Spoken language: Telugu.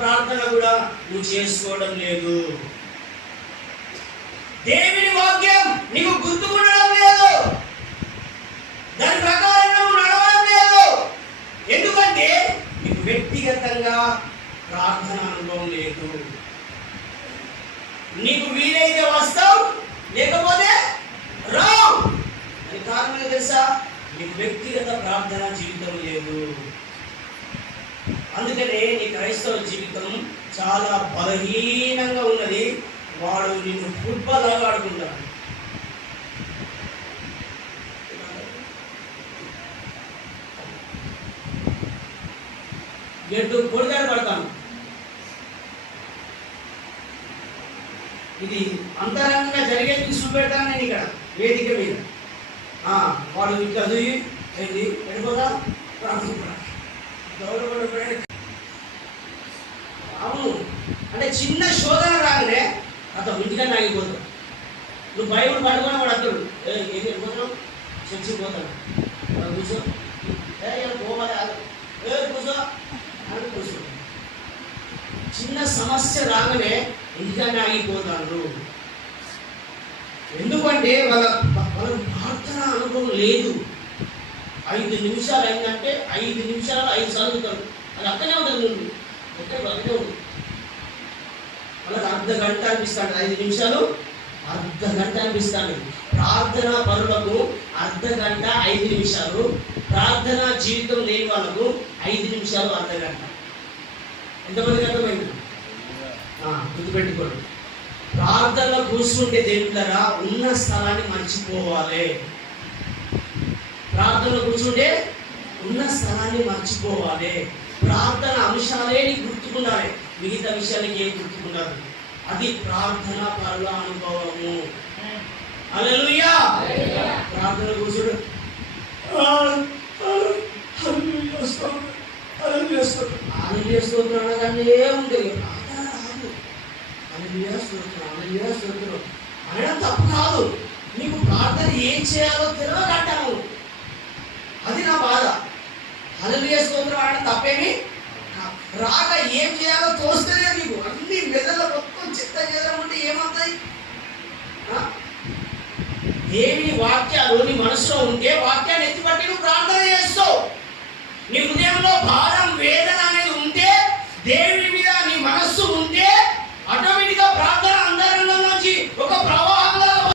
ప్రార్థన కూడా నువ్వు చేసుకోవడం లేదు. దేవుని వాక్యం నీకు గుర్తుకుండడం లేదు, దాని ప్రకారం నువ్వు నడవడం లేదు. ఎందుకంటే నీకు వ్యక్తిగతంగా ప్రార్థన అనుభవం లేదు. నీకు వీలైతే వస్తావు, లేకపోతే రావు. అది కారణం తెలుసా? నీకు వ్యక్తిగత ప్రార్థన జీవితం లేదు. అందుకనే నీ క్రైస్తవ జీవితం చాలా బలహీనంగా ఉన్నది. వాడు నిన్ను ఫుట్బాల్ లాగా ఆడుకుంటాడు. గెట్టు కొడుదాడు పడతాను. ఇది అంతరంగంగా జరిగేందుకు చూపెడతాను నేను ఇక్కడ వేదిక మీద. వాడు ఇట్లా చదివి ఏంటి వెళ్ళిపోతా అవును అంటే చిన్న శోధన రాగానే అతను ఇంటికన్నా ఆగిపోతాడు. నువ్వు బైబుల్ పడుకున్నా వాడు అతడు ఏం వెళ్ళిపోతావు, చర్చికి పోతాడు. కూర్చో పోవాలి కూర్చో అని కూర్చో. చిన్న సమస్య రాగానే ఇంటికన్నా ఆగిపోతాడు. ఎందుకంటే వాళ్ళకు ప్రార్థన అనుభవం లేదు. 5 నిమిషాలు అయిందంటే 5 నిమిషాలు 5 చదువుతారు. అది అక్కడే ఉంటుంది, ముందు అక్కడే ఉంటుంది. వాళ్ళకి అర్ధ గంట అనిపిస్తాడు, 5 నిమిషాలు అర్ధ గంట అనిపిస్తాడు. ప్రార్థన పరులకు అర్ధ గంట 5 నిమిషాలు, ప్రార్థన జీవితం లేని వాళ్ళకు 5 నిమిషాలు అర్ధ గంట. ఎంతమందికి అర్థమైంది? గుర్తుపెట్టుకోండి. ప్రార్థనలో కూర్చుంటే దేవుళ్ళరా ఉన్న స్థలాన్ని మర్చిపోవాలి. ప్రార్థనలో కూర్చుంటే ఉన్న స్థలాన్ని మర్చిపోవాలి. ప్రార్థన అంశాలే నీకు గుర్తుకున్నారే, మిగతా విషయాలకి ఏం గుర్తుకున్నారు. అది ప్రార్థన పరుల అనుభవము. హల్లెలూయా. ప్రార్థన కూర్చుంటే స్తోత్రం అనగానే ఉంటుంది. స్తోత్రం అనడం తప్పు కాదు. నీకు ప్రార్థన ఏం చేయాలో తెలియకంటాను, అది నా బాధ. హల్లెలూయా స్తోత్రం అనడం తప్పేమి రాక ఏం చేయాలో తోస్తలేదు నీకు. అన్ని మెదళ్ళ మొత్తం చిత్త చేదం ఉంటే ఏమవుతాయి? దేవుని వాక్యాలు నీ మనసులో ఉంటే వాక్యాన్ని ఎత్తిపట్టి నువ్వు ప్రార్థన చేస్తావు. నీ హృదయంలో భారం వేదన అనేది ఉంటే దేవుని